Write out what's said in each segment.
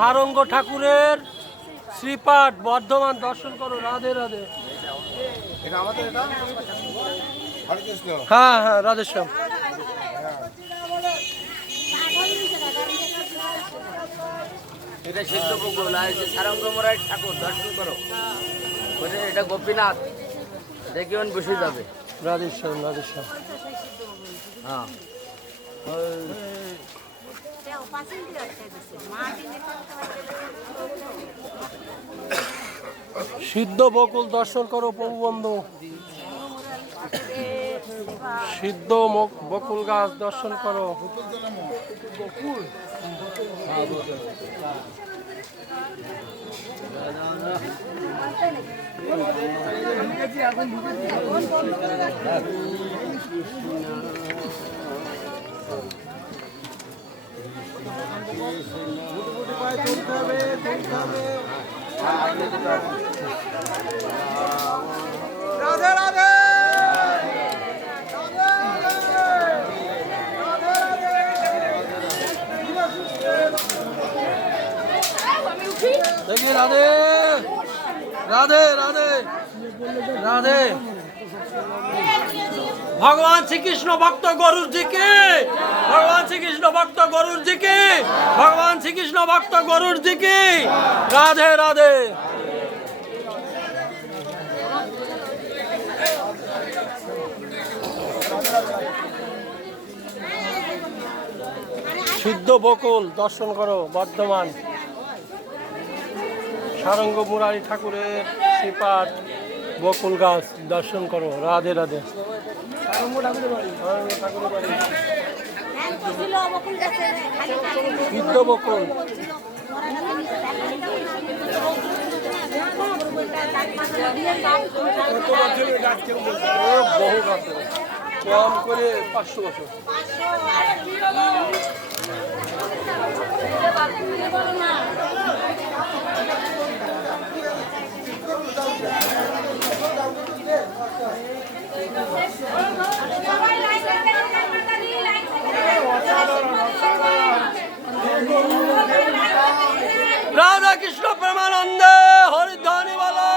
সারঙ্গ ঠাকুরের শ্রীপাঠ বর্ধমান দর্শন করো। রাধে রাধে। হ্যাঁ হ্যাঁ, রাধেশ্যাম। এটা সিদ্ধপুকুর আর সারঙ্গ মোরাই ঠাকুর দর্শন করো। এটা গোপীনাথ দেখবেন বসে যাবে। রাধেশ্যাম রাধেশ্যাম। হ্যাঁ সিদ্ধ বকুল দর্শন করো প্রভু বন্ধু। সিদ্ধ বকুল গাছ দর্শন করো। রাধে রাধে। দেখি রাধে রাধে রাধে রাধে। ভগবান শ্রীকৃষ্ণ ভক্ত গরুর জি কি, ভগবান শ্রীকৃষ্ণ ভক্ত গরুর জি কি, ভগবান শ্রীকৃষ্ণ ভক্ত গরুর জি কি। রাধে রাধে। সিদ্ধ বকুল দর্শন করো বর্ধমান। সারঙ্গ মুরারি ঠাকুরের শ্রীপাঠ বকুল গাছ দর্শন করো। রাধে রাধে। সিদ্ধ বকুল বহু গাছ, কম করে 500 বছর। রাধা কৃষ্ণ প্রেমানন্দে হরিধ্বনি বলো।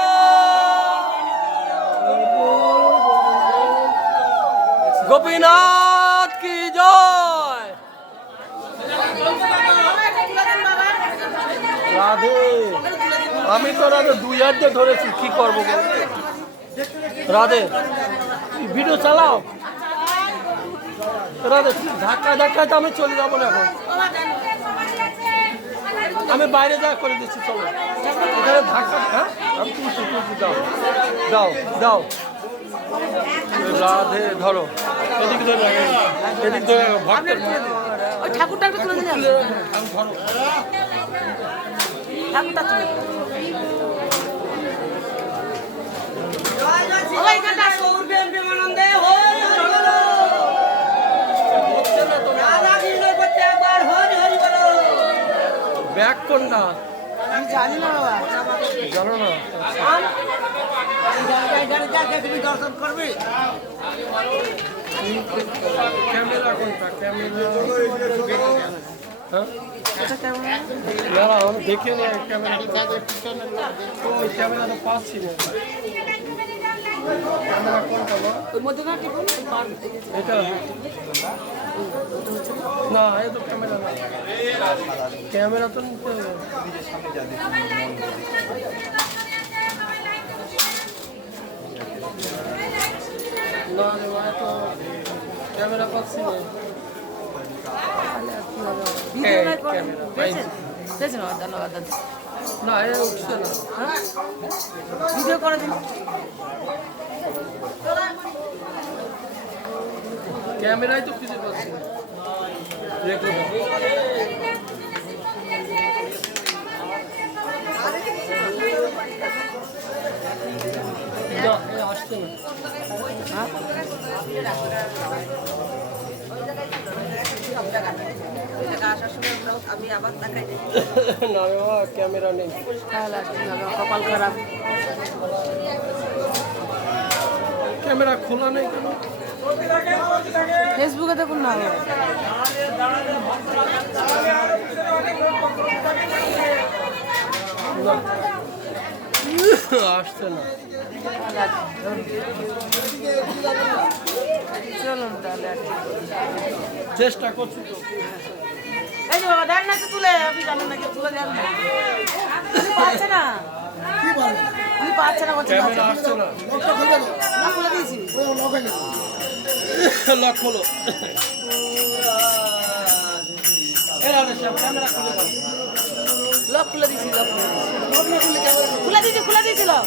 গোপীনাথ কি জয়। রাধে। আমি তো রাধে 2 হাত দিয়ে ধরেছি, কি করবো রাধে। ভিডিও চালাও রাধে। ধাক্কা ধাক্কাতে আমি চলে যাবো না এখন, আমি বাইরে যা করে দিচ্ছি। চলো এখানে ধাক্কা। হ্যাঁ আমি তুলছি তুলছি। দাও দাও দাও। রাধে ধরো। এদিকে ধরে এদিক ধরে ভক্তের ঠাকুরটা একটু তুলে দিলে ধরো। ঠাকুরটা তুলে ব্যাগ কোনটা জানি না বাবা। জানো না? দর্শন করবে। ক্যামেরা কোনটা? ক্যামেরা হ্যাঁ না না, আমি দেখে নি ক্যামেরা। ওই ক্যামেরা তো পাচ্ছি না। ক্যামেরা কোনটা? ওর মধ্যে না টিপুন। এটা না, এ তো ক্যামেরা না। ক্যামেরা তো নিতে হবে। না রে মা, তো ক্যামেরা পাচ্ছি না। ধন্যবাদ। না এ উঠছে না। ভিডিও করে দিন। ক্যামেরায় তো খুঁজে পাচ্ছি না। আসছে না। আমি আবার দেখাই দিই। না বাবা, ক্যামেরা নেই। কপাল খারাপ। ক্যামেরা খোলা নেই কেন? ফেসবুকে দেখুন না। আসছে না। চলুন তাহলে আর কি। চেষ্টা করছি তো। এই যে বাবা দেন না তো তুলে, আপনি জানেন না কি তুলে দেন না। উনি পাচ্ছে না, উনি পাচ্ছে না বলছে ক্যামেরা আসছে না। না খুলে দিয়েছি। লক হলো। ক্যামেরা খুলে দাও। লক খুলে দিয়েছি, লক খুলে দিয়েছি, খুলে দিয়েছি লক।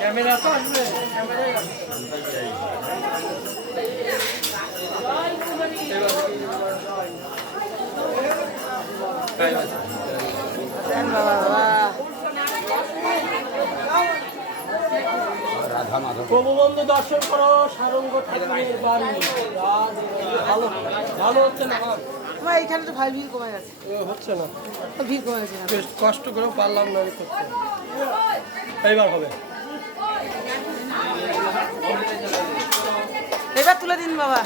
ক্যামেরা তো আসবে। দেন বাবা বাবা। প্রভু বন্ধু দর্শন করো সারঙ্গ ঠাকুরের বাড়ি। ভালো ভালো হচ্ছে না। আমার এইখানে তো ভাই ভিড় কমে গেছে, হচ্ছে না, ভিড় কমে গেছে না। বেশ কষ্ট করেও পারলাম না আমি করতে। এইবার হবে। এবার তুলে দিন বাবা।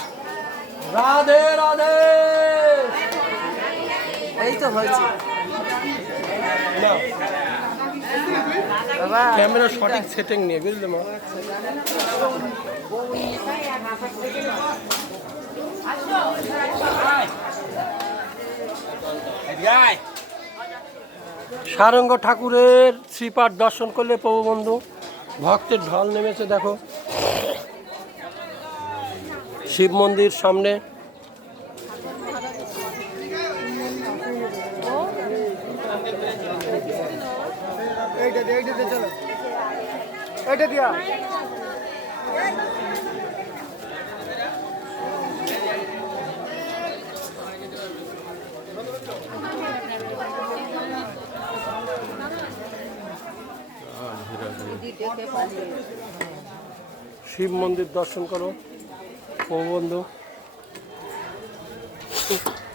রাধে রাধে। এই তো হয়েছে না বাবা। ক্যামেরা সঠিক সেটিং নিয়ে বুঝলে মা। সারঙ্গ ঠাকুরের শ্রীপাঠ দর্শন করলে প্রভু বন্ধু ভক্তের ঢল নেমেছে। দেখো শিব মন্দির সামনে। শিব মন্দির দর্শন করো প্রভু বন্ধু।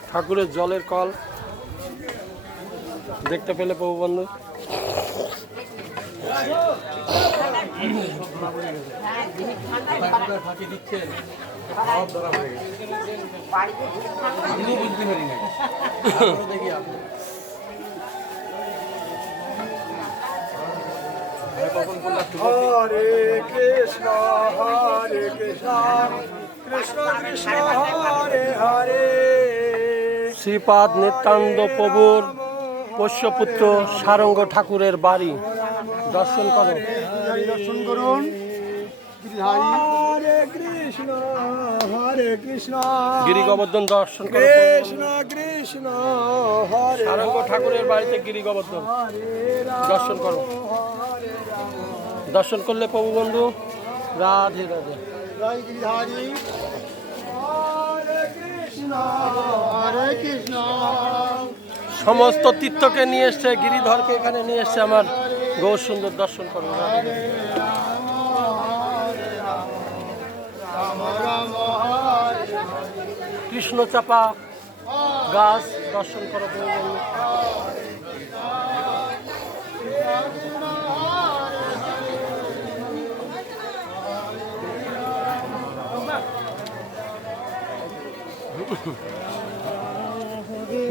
ঠাকুরের জলের কল দেখতে পেলে প্রভু বন্ধু। হরে কৃষ্ণ কৃষ্ণ কৃষ্ণ হরে হরে। শ্রীপাদ নিত্যানন্দ প্রভুর পোষ্যপুত্র সারঙ্গ ঠাকুরের বাড়ি দর্শন করো। দর্শন করুন। হরে কৃষ্ণ গিরি গোবর্ধন দর্শন করো। কৃষ্ণ কৃষ্ণ হরে সারঙ্গ ঠাকুরের বাড়িতে গিরি গোবর্ধন দর্শন করো। দর্শন করলে প্রভু বন্ধু রাধে রাধে। জয় গিরিধারী। হরে কৃষ্ণ সমস্ত তীর্থকে নিয়ে এসছে, গিরিধরকে এখানে নিয়ে এসছে আমার গৌর সুন্দর দর্শন করো। রাধে রাধে। কৃষ্ণ চাপা গাছ দর্শন করো প্রভু বন্ধু।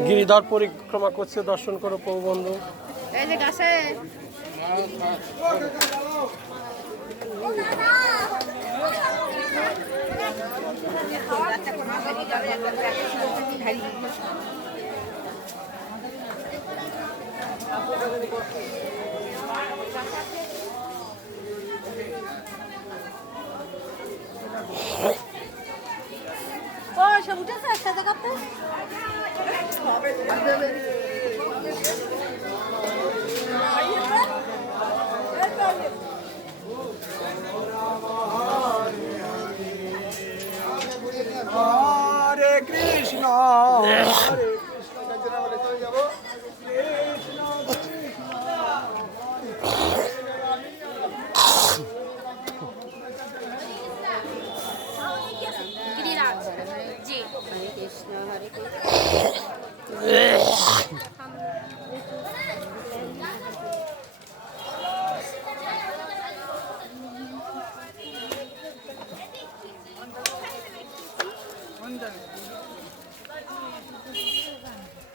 গিরিধর পরিক্রমা করছে দর্শন করো প্রভু বন্ধু। এই যে গাছে সব উঠেছে একসাথে করতে। হরে কৃষ্ণ হরে কৃষ্ণ। চলে যাবো। কৃষ্ণ কৃষ্ণ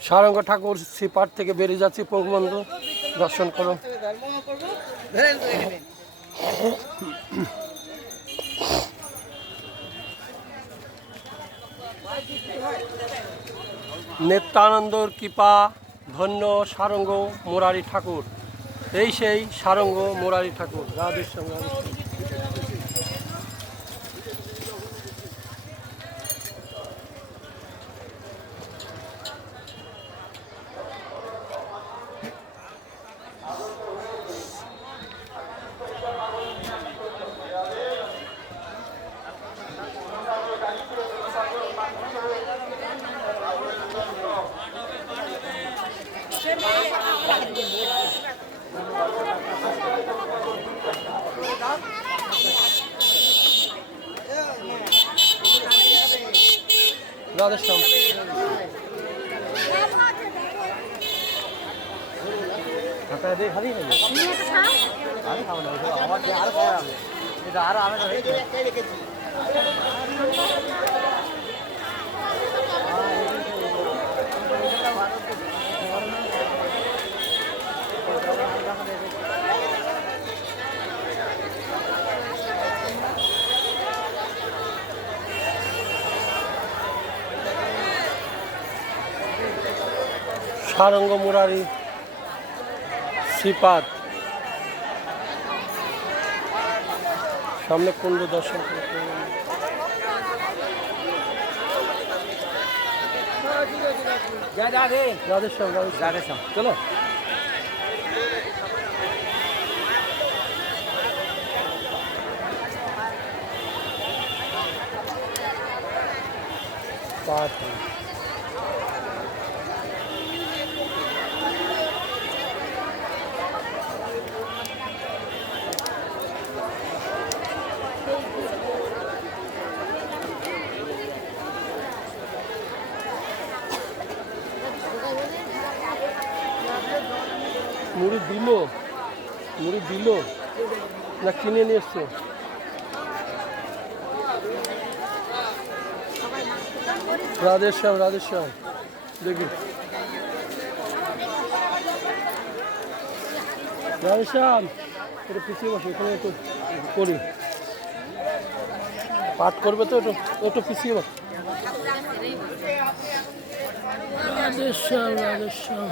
সারঙ্গ ঠাকুর শ্রীপাঠ থেকে বেরিয়ে যাচ্ছি। প্রভুবন্ধ দর্শন করো। নিত্যানন্দর কৃপা ধন্য সারঙ্গ মুরারি ঠাকুর। এই সেই সারঙ্গ মুরারি ঠাকুর। রাধেশ্যাম রাধেশ্যাম। রাধেশ্যাম। সারঙ্গ মুরারি শ্রীপাদ সামনে কুণ্ড দর্শন করতে। রাধেশ্যাম রাধেশ্যাম চলো। পাঠ মুড়ি দিল না কিনে নিয়ে এসছো? রাধেশ্যাম রাধেশ্যাম দেখি। রাধেশ্যাম একটু পিছিয়ে বসো, এখানে একটু করি। পাঠ করবে তো একটু একটু পিছিয়ে বসো। রাধেশ্যাম রাধেশ্যাম।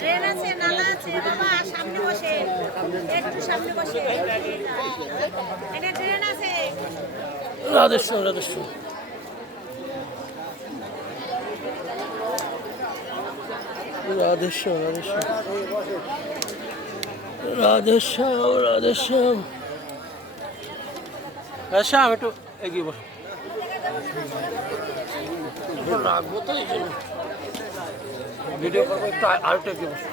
ট্রেন আছে, নালা আছে, বাবা সামনে বসে, একটু সামনে বসে, এটা ট্রেন আছে। রাধেশ্যাম রাধেশ্যাম। রাধেশ্যাম রাধেশ্যাম রাধেশ্যাম রাধেশ্যাম। রাধেশ্যাম একটু এগিয়ে বসো, রাখবো তো এই জন্য ভিডিও করবো। একটু আরেকটু এগিয়ে বসো।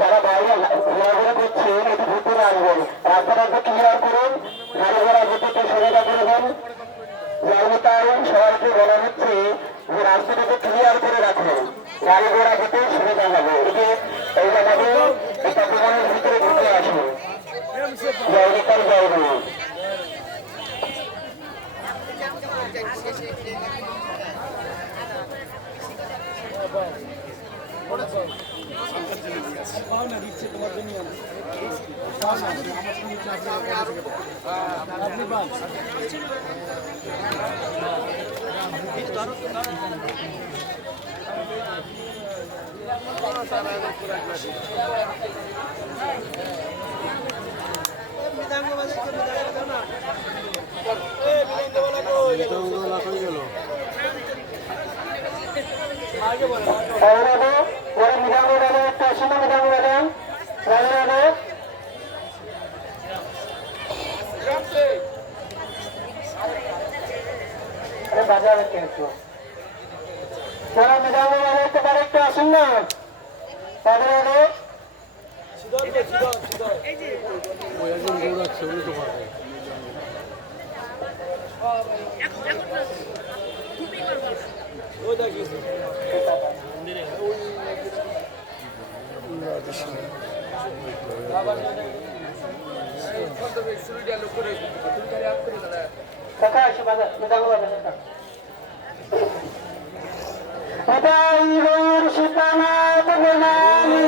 যারা বাইরে ঘোরাঘুরি করছে এটি ভিতরে আসবেন। রাস্তাটাকে ক্লিয়ার করুন, গাড়ি ঘোড়া যেতে একটু সুবিধা করে দেন। তাই সবাইকে বলা হচ্ছে যে রাস্তাটাকে ক্লিয়ার করে রাখুন, গাড়ি ঘোড়া যেতে সুবিধা হবে। এই জায়গাতে এটা প্রমাণের ভিতরে ঢুকে আসুন। জয় নেতার জয় গুরু। বাজাবে কিন্তু যারা মেধাবী একটু পারে একটু আসুন না তাদের আগে কাকা আসি বাজার মেধাবী বাজার এটাই গৌর সীতানাথ গোলামী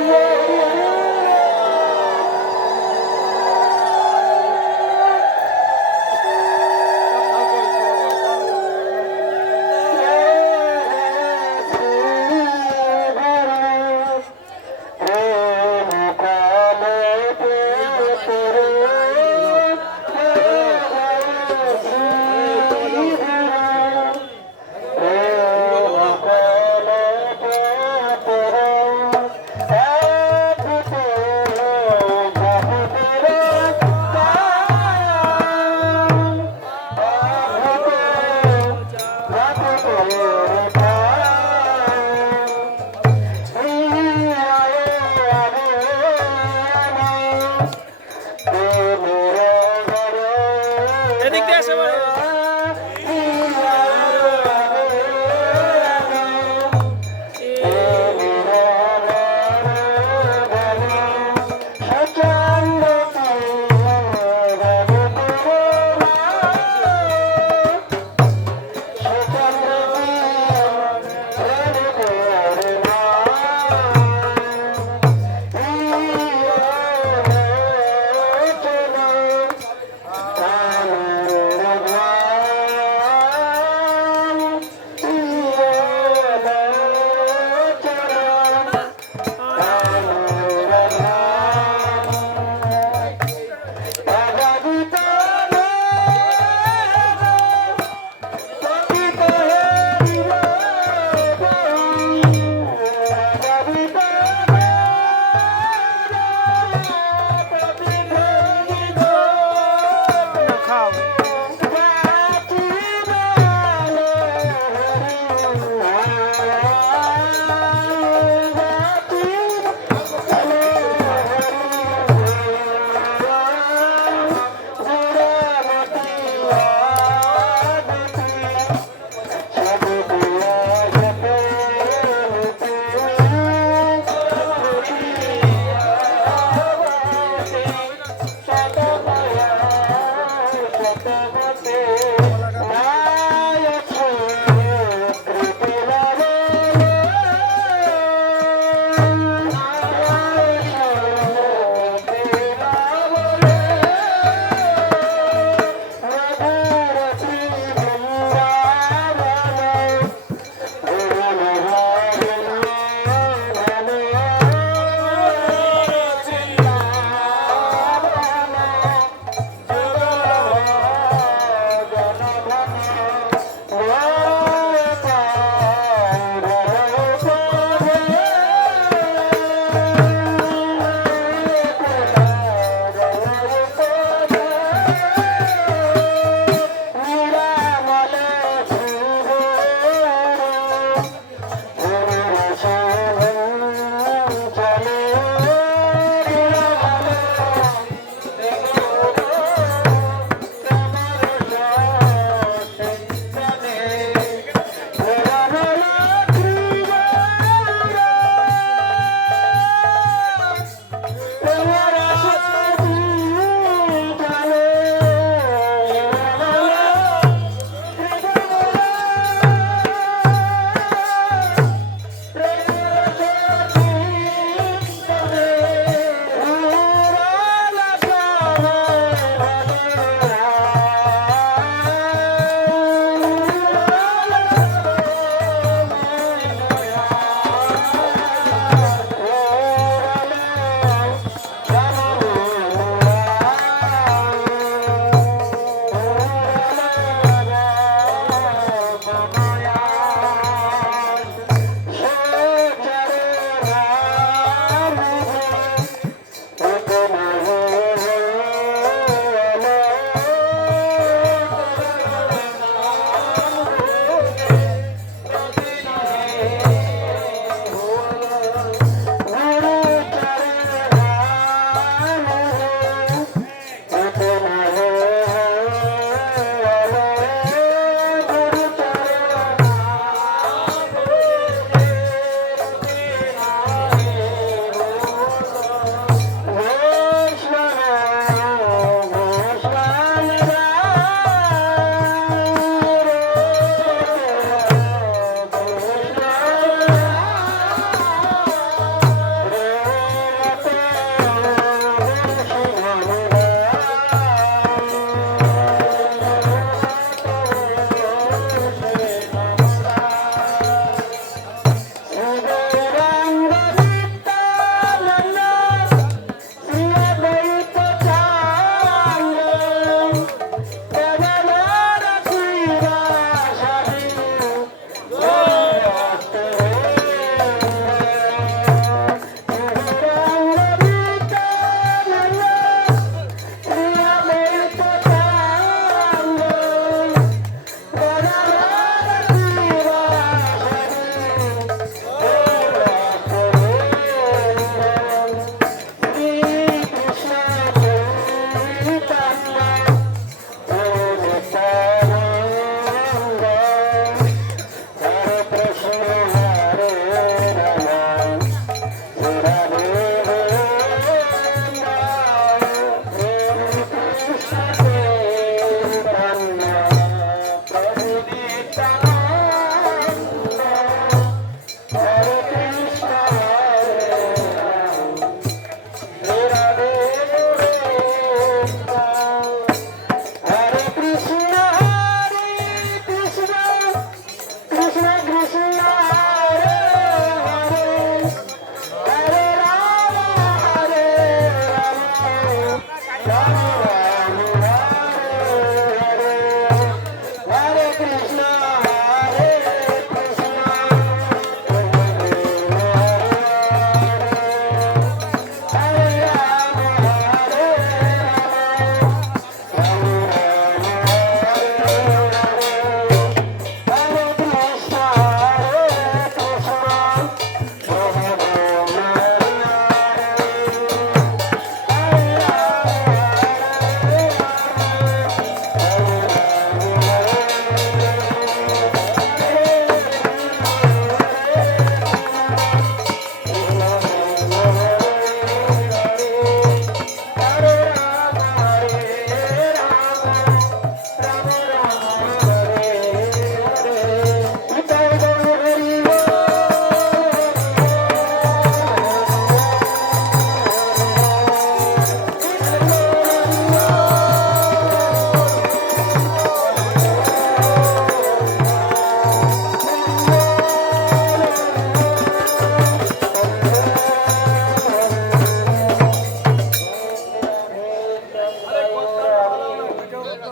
এদিক দিয়ে আসে বলে।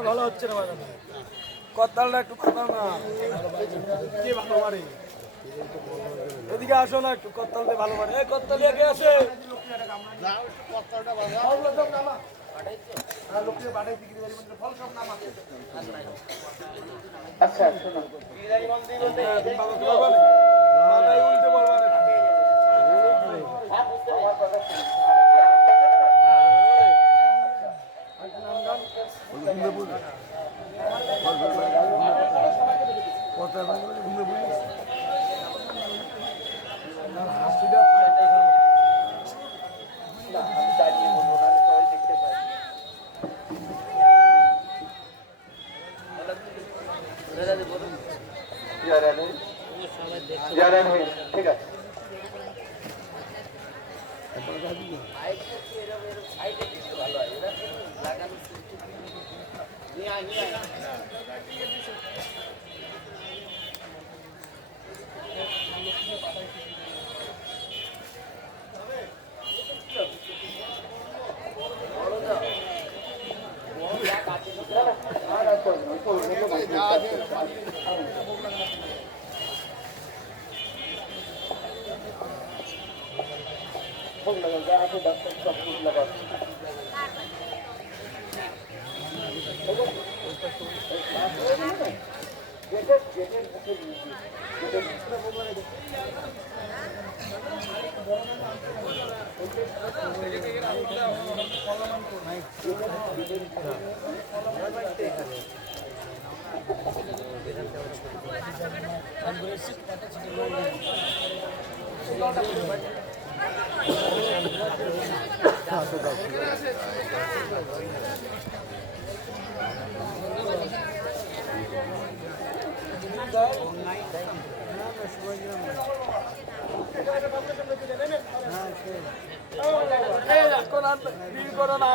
ভালো হচ্ছে না বাজানো কত্তালটা একটু পাতাও না কে ভালো মারে এদিকে আসো না একটু কত্তালতে ভালো মারে এই কত্তাল কে আসে আচ্ছা শোনো মাথায় উল্টে বলবা ঠিক আছে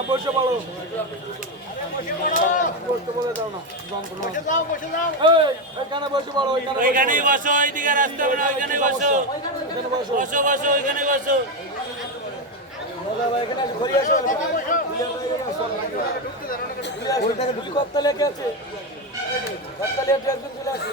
বসে পড়ো বসতে বলে দাও না এখানে বসে পড়ো ওইখানেই বসো, ওইদিকে রাস্তা হবে না, ওইখানেই বসো, বসো বসো, ওইখানে বসো। কত্তালে কে আছে কত্তালে একজন চলে আসে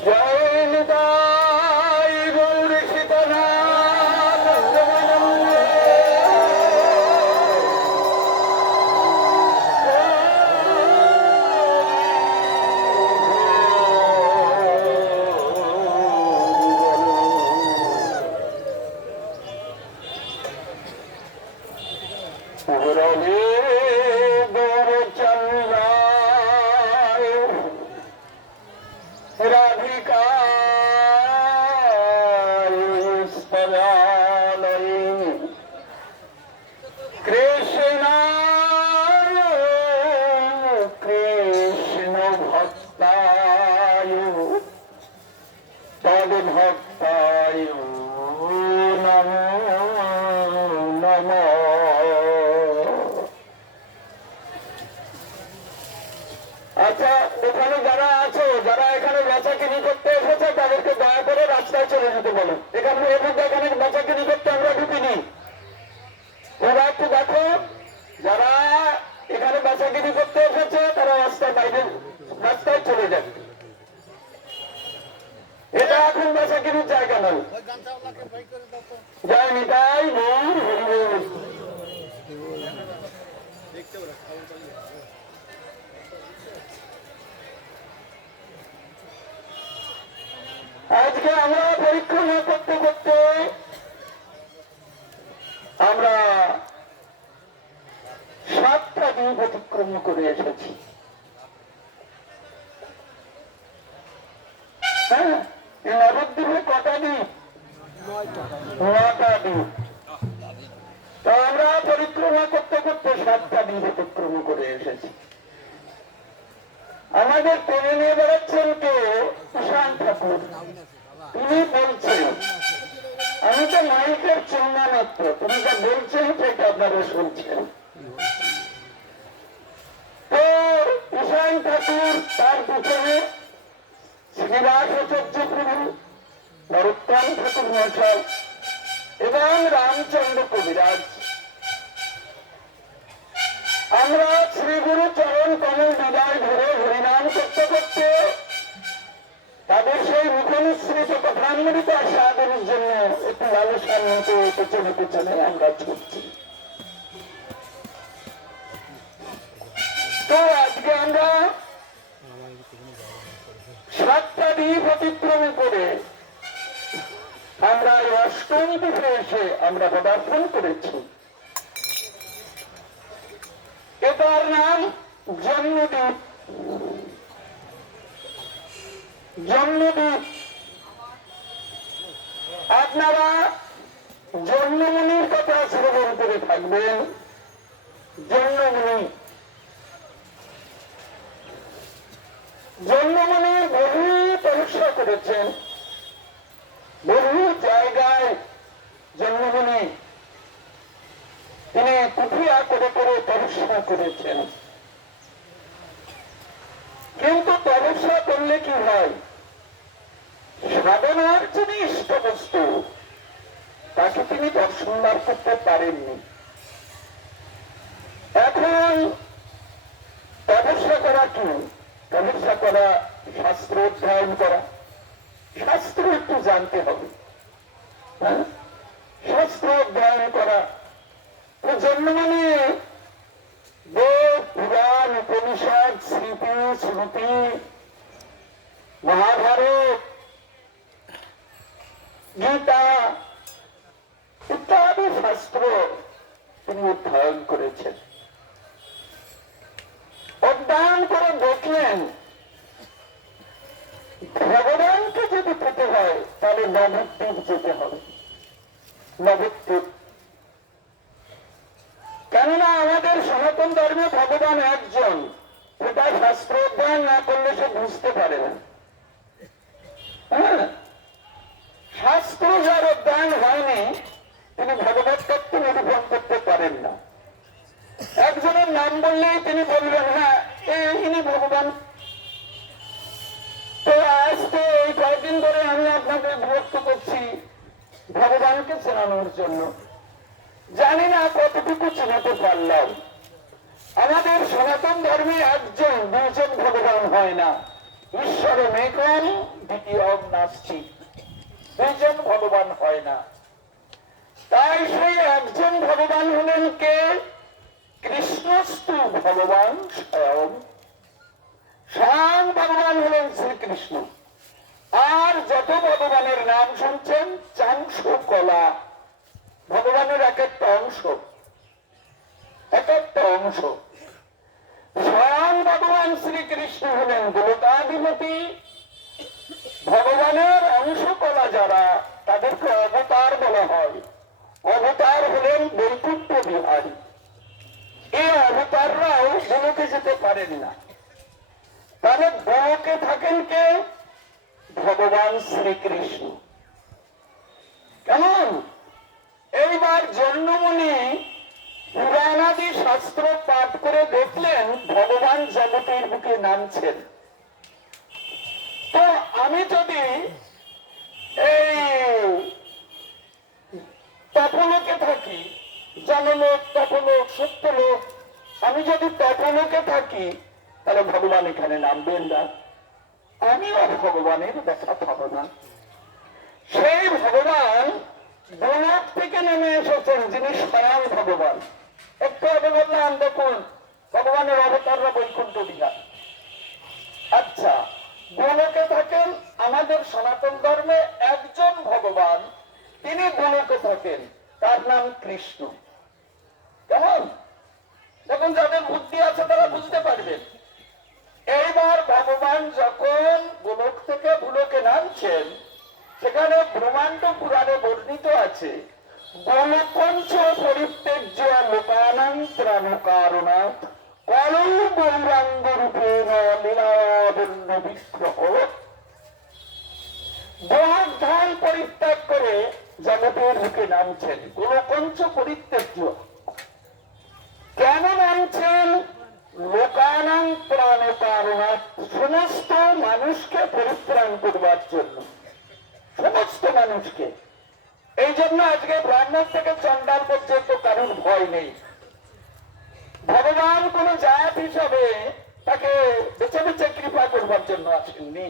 জয় নিতাই গৌর সীতানাথ চলে গৌরচন্দ্রায় রাধিকায় স্তরালয়ে কৃষ্ণায় কৃষ্ণ ভক্তায় তদ্ভক্তায় নমো নমঃ। আচ্ছা, এখানে যারা আছো, যারা এখানে বেচাকিনি করতে এসেছে, তাদেরকে দয়া করে রাস্তায় চলে যেতে বলো। এখানে এখানে বেচাকিনি করতে আমরা ঢুকিনি। ওরা একটু দেখো, যারা এখানে বেচাকিনি করতে এসেছে তারা রাস্তায় বাইরে রাস্তায় চলে যাবে। এটা এখন বেচাকিনির জায়গা নয়। জয় নিতাই গৌর হরিবোল। আজকে আমরা পরীক্ষা করতে করতে আমরা 7টা দিন অতিক্রম করে এসেছি। হ্যাঁ, নবদ্বীপে কটা দিন? 9টা দিন। তো আমরা পরিক্রমা করতে করতে 7টা দিন অতিক্রম করে এসেছি। আমাদের টেনে নিয়ে বেড়াচ্ছেন কে? ঈশান ঠাকুর। তিনি বলছেন, আমি তো মাইকের চিহ্ন মাত্র, তুমি যা বলছেন সেটা আপনারা শুনছেন। তো ঈশান ঠাকুর, তার পিছনে শ্রীনিবাস আচার্য প্রভু, নরোত্তম ঠাকুর মহাশয় এবং রামচন্দ্র কবিরাজ। আমরা শ্রীগুরু চরণ কমল বিদায় ধরে হরিনাম করতে করতে তাদের সেই মুখনিসৃত কথামৃত আস্বাদনের জন্য একটু লালসার মতো পেছনে পেছনে আমরা ছুটছি। তো আজকে আমরা 7টা দ্বীপ অতিক্রম করে আমরা এই 8ম দ্বীপে এসে আমরা পদার্পণ করেছি। এটার নাম জন্মদ্বীপ। জন্মদ্বীপ। আপনারা জন্মমুনির কথা শ্রবণ করে থাকবেন। জন্মমুনি, জন্মমুনি বহু পরীক্ষা করেছেন, বহু জায়গায় জন্মমুনি তিনি কুঠিয়া করে করে পরীক্ষা করেছেন। কিন্তু পরীক্ষা করলে কি হয়? সাধনার যিনি ইষ্ট বস্তু তাকে তিনি দর্শন লাভ করতে পারেননি। এখন তপস্যা করা কি? তপস্যা করা শাস্ত্র অধ্যয়ন করা, শাস্ত্র একটু জানতে হবে। হ্যাঁ, শাস্ত্র অধ্যয়ন করা। তো জন্ম মানে বেদ, পুরাণ, উপনিষদ, স্মৃতি, শ্রুতি, মহাভারত, গীতা ইত্যাদি শাস্ত্র তিনি অধ্যয়ন করেছেন। অধ্যয়ন করে দেখলেন ভগবানকে যদি পেতে হয় তাহলে নবদ্বীপ যেতে হবে। নবদ্বীপ, কেননা আমাদের সনাতন ধর্মে ভগবান একজন, এটা শাস্ত্র অধ্যয়ন না করলে সে বুঝতে পারে না। হ্যাঁ, শাস্ত্র যার অধ্যয়ন হয়নি তিনি ভগবত তত্ত্ব নিরূপণ করতে পারেন না। একজনের নাম বললেই তিনি বলবেন হ্যাঁ ইনি ভগবান। তো আজকে এই কয়েকদিন ধরে আমি আপনাদের বিরক্ত করছি ভগবানকে চেনানোর জন্য। জানি না কতটুকু চিনাতে পারলাম। আমাদের সনাতন ধর্মে একজন, দুজন ভগবান হয় না। ঈশ্বরে মেকম দ্বিতীয় নাস্তি, দুজন ভগবান হয় না। তাই সেই একজন ভগবান হলেন কে? কৃষ্ণস্তু ভগবান স্বয়ং। স্বয়ং ভগবান হলেন শ্রীকৃষ্ণ। আর যত ভগবানের নাম শুনছেন চাংশ কলা, ভগবানের এক একটা অংশ, এক এক অংশ। স্বয়ং ভগবান শ্রীকৃষ্ণ হলেন গোলকাধিপতি। ভগবানের অংশ কলা যারা, তাদেরকে অবতার বলা হয়। অবতার হলেন বৈকুণ্ঠ বিহারী। এই অবতাররাও গোলকে যেতে পারেন না। তাহলে গোলকে থাকেন কে? ভগবান শ্রীকৃষ্ণ। কেমন? এইবার জন্মমুনি পুরাণাদি শাস্ত্র পাঠ করে দেখলেন ভগবান জগতের বুকে নামছেন। তো আমি যদি এই তপলোকে থাকি, জনলোক, তপলোক, সত্যলোক, আমি যদি তপলোকে থাকি, তাহলে ভগবান এখানে নামবেন না, আমিও ভগবানের দেখা পাবো না। সেই ভগবান গোলক থেকে নেমে এসেছেন, যিনি স্বয়ং ভগবান। একটু আগে বললাম দেখুন ভগবানের অবতাররা বৈকুণ্ঠ বিহার। আচ্ছা, গোলকে থাকেন আমাদের সনাতন ধর্মে একজন ভগবান, তিনি গোলকে থাকেন, তার নাম কৃষ্ণ। কেমন? দেখুন যাদের বুদ্ধি আছে তারা বুঝতে পারবেন। এইবার ভগবান যখন গোলক থেকে ভুলোকে নামছেন, সেখানে ব্রহ্মাণ্ড পুরাণে বর্ণিত আছে, গোলকঞ্চ পরিত্যজ্য লোকানাং ত্রাণকারণাৎ কলৌ গৌরাঙ্গ রূপেণ লীলাবন্য বিগ্রহ। গোলক ধাম পরিত্যাগ করে জগতের বুকে নামছেন। গোলকঞ্চ পরিত্যজ্য কেন নামছেন? লোকানাং ত্রাণকারণাৎ, সমস্ত মানুষকে পরিত্রাণ করবার জন্য, সমস্ত মানুষকে। এই জন্য আজকে ব্রাহ্মণ থেকে চন্ডাল পর্যন্ত কারোর ভয় নেই। ভগবান কোন জাত হিসাবে তাকে বেছে বেছে কৃপা করবার জন্য আসেননি,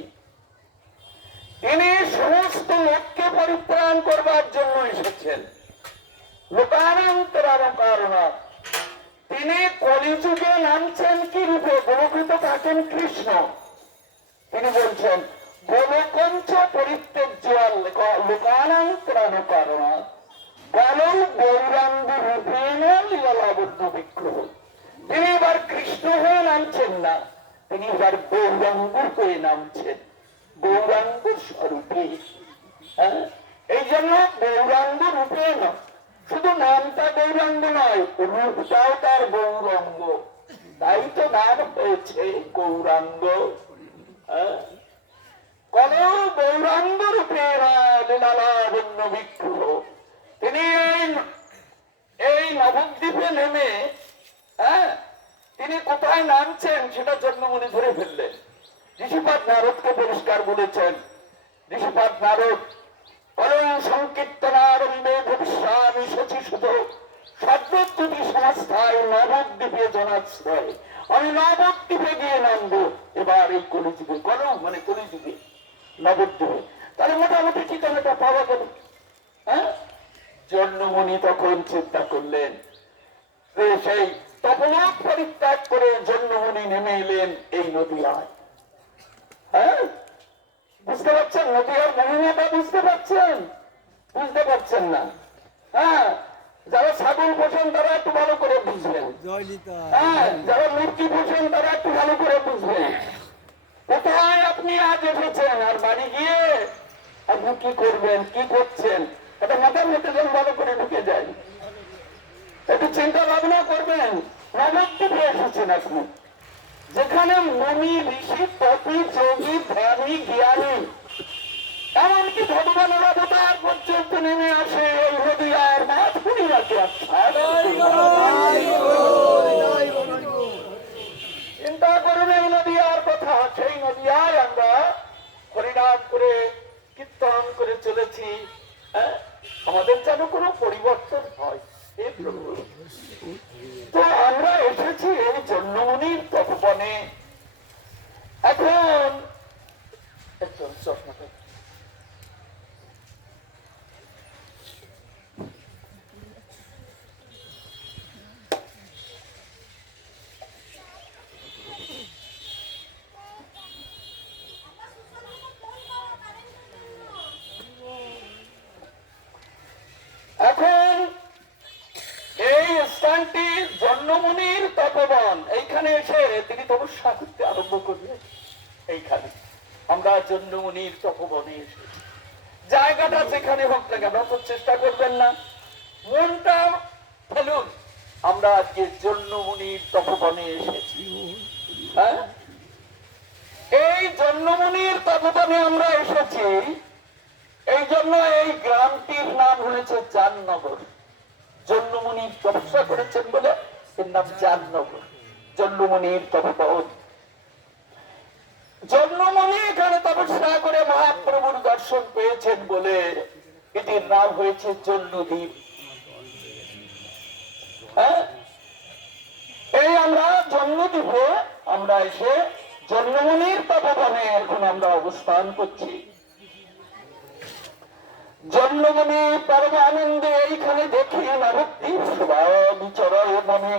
তিনি সমস্ত লোককে পরিত্রাণ করবার জন্য এসেছেন। লোকানাং ত্রাণকারণাৎ, তিনি কলিযুগে নামছেন কি রূপে? গোলকিত থাকেন কৃষ্ণ। তিনি বলছেন গোলকঞ্চ পরিত্যজ্য লোকানাং ত্রাণকারণাৎ কলৌ গৌরাঙ্গ রূপেণ লীলাবন্য বিগ্রহ। তিনি এবার কৃষ্ণ হয়ে নামছেন না, তিনি এবার গৌরাঙ্গ হয়ে নামছেন, গৌরাঙ্গ স্বরূপে। হ্যাঁ, এই জন্য গৌরাঙ্গ রূপে না, শুধু নামটা গৌরাঙ্গ নয়, রূপটাও তার গৌরাঙ্গ, তাই তো নাম হয়েছে গৌরাঙ্গ। কলৌ গৌরাঙ্গ রূপেণ লীলাবন্য বিগ্রহ। তিনি এই নবদ্বীপে নেমে তিনি কোথায় নামছেন সেটা জন্মমুনি ধরে ফেললেন। ঋষিপাদ নারদকে পরিষ্কার বলেছেন, ঋষিপাদ নারদ কলৌ সংকীর্তনারম্ভে ভবিষ্যামি শচীসুত সর্বদ্যুতি সংস্থায় নবদ্বীপে জনাশ্রয়। আমি নবদ্বীপে গিয়ে নামবো এবার এই কলিযুগে। কলৌ মানে কলিযুগে, নবদ্বীপে। তাহলে মোটামুটি ঠিকানাটা পাওয়া গেল। হ্যাঁ, জন্মমুনি তখন চিন্তা করলেন, সেই তপলোক পরিত্যাগ করে জন্মমুনি নেমে এলেন এই নদীয়ায়। হ্যাঁ, বুঝতে পারছেন নদীয়ার মহিমাটা? বুঝতে পারছেন? বুঝতে পারছেন না? হ্যাঁ, যারা ছাগল পোষেন তারা একটু ভালো করে বুঝবেন, হ্যাঁ, যারা মূর্তি পোষেন তারা একটু ভালো করে বুঝবেন। কোথায় আপনি আজ এসেছেন আর বাড়ি গিয়ে আপনি কি করবেন, কি করছেন, এটা মাথার মধ্যে যেন ভালো করে ঢুকে যায়। একটু চিন্তা ভাবনা করবেন। নবদ্বীপে এসেছেন আপনি, যেখানে মুনি, ঋষি, তপি, যোগী, ধ্যানী, জ্ঞানী, এমনকি ভগবানের অবতার পর্যন্ত নেমে আসে এই নদীয়ার মাছ পূর্ণিমাকে। চিন্তা করুন এই নদীয়ার কথা। সেই নদীয়ায় আমরা হরিনাম করে কীর্তন করে চলেছি, আমাদের যেন কোনো পরিবর্তন হয়। তো আমরা এসেছি এই জন্মমুনির তপবনে। এখন তপবন, এইখানে এসে তিনি তপস্যা করতে আরম্ভ করলেন। এইখানে আমরা জন্মমুনির তপবনে এসেছি। জায়গাটা যেখানে হোক না কেন তো চেষ্টা করবেন না, মনটা ফেলুন। আমরা আজকে জন্মমুনির তপবনে এসেছি। হ্যাঁ, এই জন্মমুনির তপবনে আমরা এসেছি, এই জন্য এই গ্রামটির নাম হয়েছে জামনগর। জন্মমুনির তপস্যা করেছেন বলে এর নাম জামনগর, জন্মমুনির তপবন। জন্মমুনি এখানে তপস্যা করে মহাপ্রভুর দর্শন পেয়েছেন বলে এটির নাম হয়েছে জন্মদ্বীপ। হ্যাঁ, এই আমরা জন্মদ্বীপে আমরা এসে জন্মমুনির তপবনে এখন আমরা অবস্থান করছি। জন্মমুনি পরম আনন্দে এইখানে দেখি নবদ্বীপ শোভা বিচরয় মনে।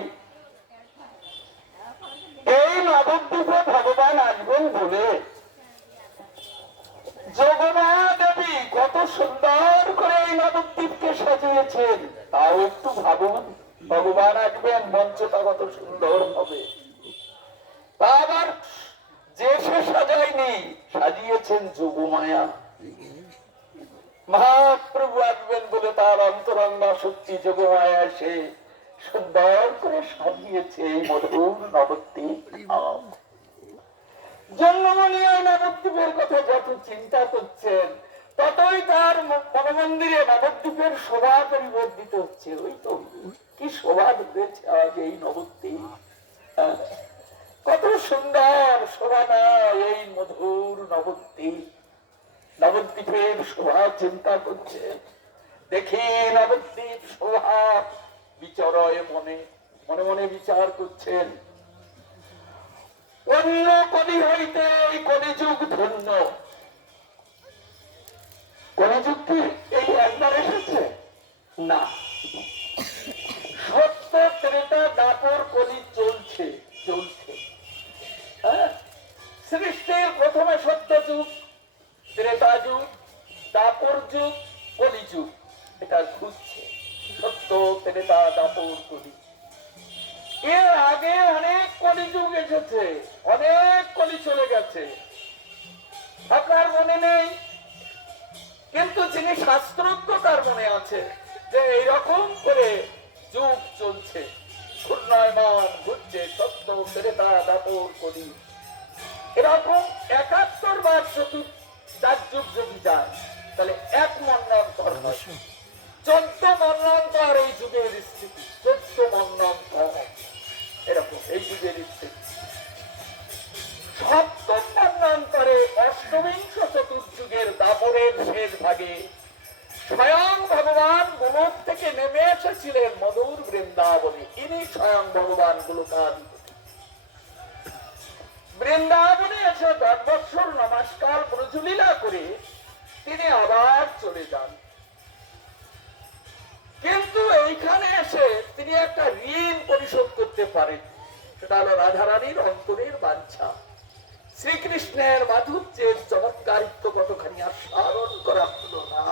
এই নবদ্বীপে ভগবান আসবেন বলে যোগমায়া দেবী কত সুন্দর করে এই নবদ্বীপকে সাজিয়েছেন, তাও একটু ভাবুন। ভগবান আসবেন, মঞ্চটা কত সুন্দর হবে। তা আবার যে সে সাজায়নি, সাজিয়েছেন যোগমায়া। মহাপ্রভু আসবেন বলে তার অন্তরঙ্গা শক্তি যোগমায়া সে সুন্দর করে সাজিয়েছে এই মধুর নবদ্বীপ। জন্মমণি ওই নবদ্বীপের কথা যত চিন্তা করছেন, ততই তার মনমন্দিরে নবদ্বীপের শোভা পরিবর্তিত হচ্ছে। ওই তো কি শোভা দিয়েছে আজ এই নবদ্বীপ, কত সুন্দর শোভা না এই মধুর নবদ্বীপ। নবদ্বীপের শোভা চিন্তা করছে, দেখি নবদ্বীপ শোভা বিচরয় মনে, মনে মনে বিচার করছেন। অন্য কলি হইতে এই কলিযুগ ধন্য। কলিযুগ কি এই একবার এসেছে? না, সত্য ত্রেতা দাপর কলি চলছে চলছে। সৃষ্টির প্রথমে সত্য যুগ, ত্রেতা যুগ, দাপর যুগ, কলি যুগ, এটা ঘুরছে। সত্য ত্রেতা দাপর কলি। এর আগে অনেক কলি যুগ এসেছে, অনেক কলি চলে গেছে, আপনার মনে নেই, কিন্তু যিনি শাস্ত্রজ্ঞ তার মনে আছে যে এইরকম করে যুগ চলছে, ঘূর্ণয়মান ঘুরছে সত্য ত্রেতা দাপর কলি। এরকম ৭১ বার চার যুগ যদি যায় তাহলে এক মন্বন্তর হয়। ১৪ মন্বন্তর এই যুগের স্থিতি, ১৪ মন্বন্তর এরকম এই যুগের স্থিতি। সপ্তম মন্বন্তরে অষ্টবিংশ চতুর্যুগের দাপরের শেষ ভাগে স্বয়ং ভগবান গোলক থেকে নেমে এসেছিলেন মধুর বৃন্দাবনে। ইনি স্বয়ং ভগবান গোলকাধিপতি। বৃন্দাবনে এসে ১০ বৎসর নমস্কার ব্রজলীলা করে তিনি আবার চলে যান। কিন্তু এইখানে এসে তিনি একটা ঋণ পরিশোধ করতে পারেন, সেটা হলো রাধারানীর অন্তরের বাঞ্ছা। শ্রীকৃষ্ণের মাধুর্যের চমৎকারিত্ব কতখানি আস্বাদন করা হলো না,